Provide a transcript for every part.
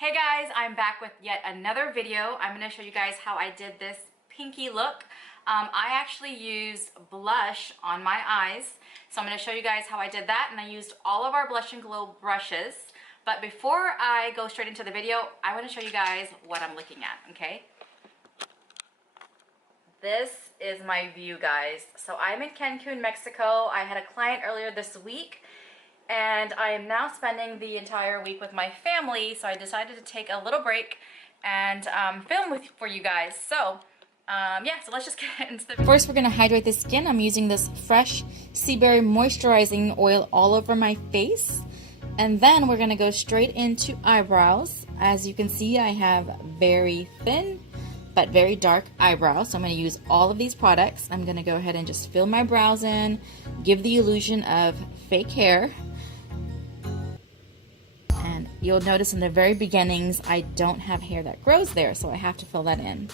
Hey guys, I'm back with yet another video. I'm going to show you guys how I did this pinky look. I actually used blush on my eyes, so I'm going to show you guys how I did that, and I used all of our Blush and Glow brushes. But before I go straight into the video, I want to show you guys what I'm looking at, okay? This is my view, guys. So I'm in Cancun, Mexico. I had a client earlier this week, and I am now spending the entire week with my family, so I decided to take a little break and film for you guys. So yeah, so let's just get into the... First, we're going to hydrate the skin. I'm using this fresh Seaberry moisturizing oil all over my face. And then we're going to go straight into eyebrows. As you can see, I have very thin but very dark eyebrows, so I'm going to use all of these products. I'm going to go ahead and just fill my brows in, give the illusion of fake hair. And you'll notice in the very beginnings I don't have hair that grows there, so I have to fill that in.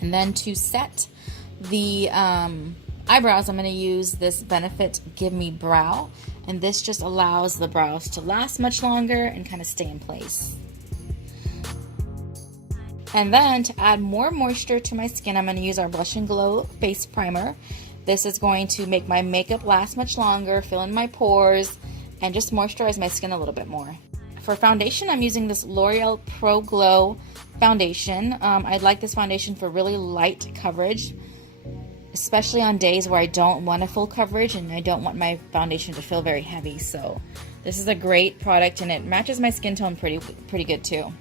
And then to set the eyebrows, I'm going to use this Benefit Give Me Brow, and this just allows the brows to last much longer and kind of stay in place. And then to add more moisture to my skin, I'm going to use our Blush and Glow Face Primer. This is going to make my makeup last much longer, fill in my pores, and just moisturize my skin a little bit more. For foundation, I'm using this L'Oreal Pro Glow foundation. I like this foundation for really light coverage, especially on days where I don't want a full coverage and I don't want my foundation to feel very heavy. So this is a great product, and it matches my skin tone pretty good too.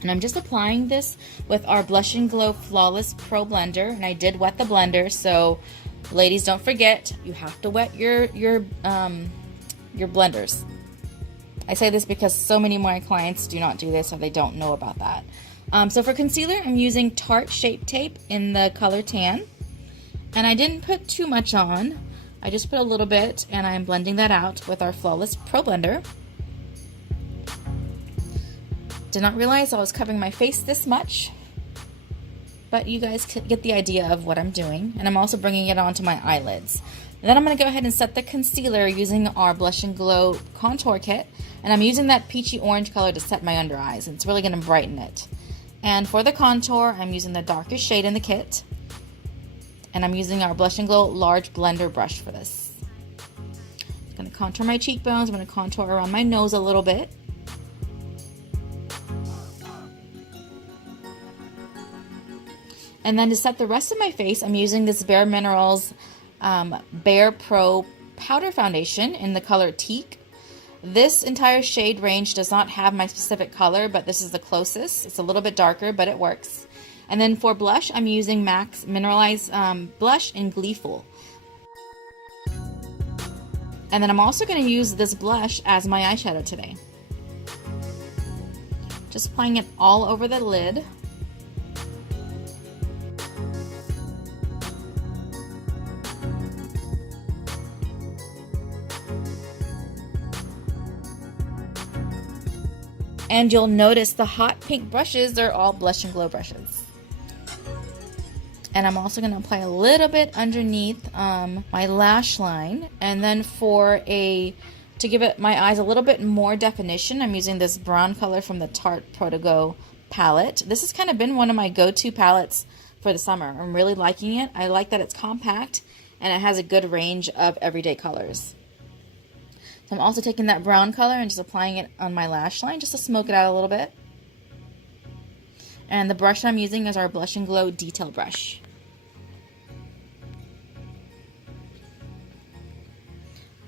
And I'm just applying this with our Blush and Glow Flawless Pro Blender, and I did wet the blender, so ladies, don't forget, you have to wet your blenders. I say this because so many of my clients do not do this, or they don't know about that. So for concealer, I'm using Tarte Shape Tape in the color Tan. And I didn't put too much on. I just put a little bit, and I'm blending that out with our Flawless Pro Blender. Did not realize I was covering my face this much, but you guys get the idea of what I'm doing. And I'm also bringing it onto my eyelids. And then I'm going to go ahead and set the concealer using our Blush and Glow Contour Kit. And I'm using that peachy orange color to set my under eyes. It's really going to brighten it. And for the contour, I'm using the darkest shade in the kit. And I'm using our Blush and Glow Large Blender brush for this. I'm going to contour my cheekbones. I'm going to contour around my nose a little bit. And then to set the rest of my face, I'm using this Bare Minerals Bare Pro Powder Foundation in the color Teak. This entire shade range does not have my specific color, but this is the closest. It's a little bit darker, but it works. And then for blush, I'm using MAC's Mineralize blush in Gleeful. And then I'm also going to use this blush as my eyeshadow today. Just applying it all over the lid. And you'll notice the hot pink brushes are all Blush and Glow brushes. And I'm also going to apply a little bit underneath my lash line. And then to give it my eyes a little bit more definition, I'm using this brown color from the Tarte Protego palette. This has kind of been one of my go-to palettes for the summer. I'm really liking it. I like that it's compact and it has a good range of everyday colors. So I'm also taking that brown color and just applying it on my lash line just to smoke it out a little bit. And the brush I'm using is our Blush and Glow Detail Brush.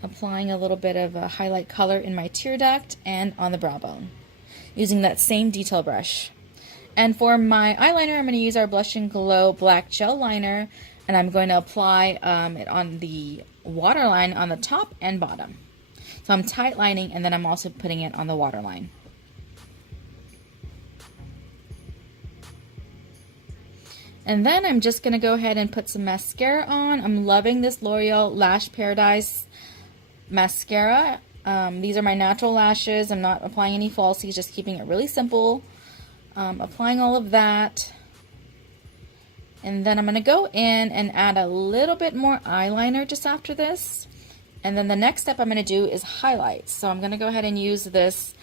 Applying a little bit of a highlight color in my tear duct and on the brow bone, using that same detail brush. And for my eyeliner, I'm going to use our Blush and Glow Black Gel Liner, and I'm going to apply it on the waterline on the top and bottom. So I'm tight lining, and then I'm also putting it on the waterline. And then I'm just going to go ahead and put some mascara on. I'm loving this L'Oreal Lash Paradise mascara. These are my natural lashes. I'm not applying any falsies, just keeping it really simple. Applying all of that. And then I'm going to go in and add a little bit more eyeliner just after this. And then the next step I'm going to do is highlight. So I'm going to go ahead and use this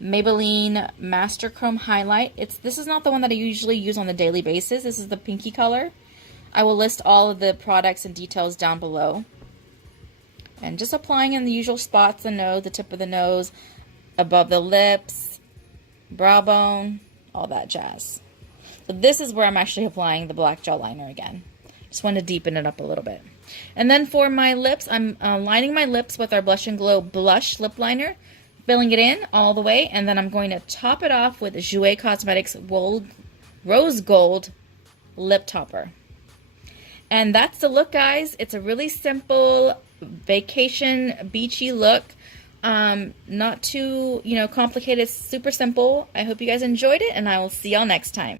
Maybelline Master Chrome Highlight. This is not the one that I usually use on a daily basis. This is the pinky color. I will list all of the products and details down below. And just applying in the usual spots, the nose, the tip of the nose, above the lips, brow bone, all that jazz. So this is where I'm actually applying the black gel liner again. Just want to deepen it up a little bit. And then for my lips, I'm lining my lips with our Blush and Glow Blush Lip Liner, filling it in all the way, and then I'm going to top it off with Jouer Cosmetics Rose Gold Lip Topper. And that's the look, guys. It's a really simple vacation beachy look. Not too, complicated, super simple. I hope you guys enjoyed it, and I will see y'all next time.